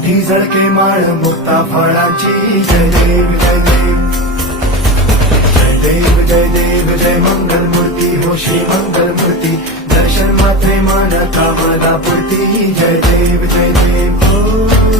कंठी झळके माळ मुक्ता फळाची जय देव जय देव जय देव जय देव जय मंगल मूर्ती हो श्री मंगल मूर्ती दर्शन मात्रे मान कामना पूर्ती जय देव जय देव हो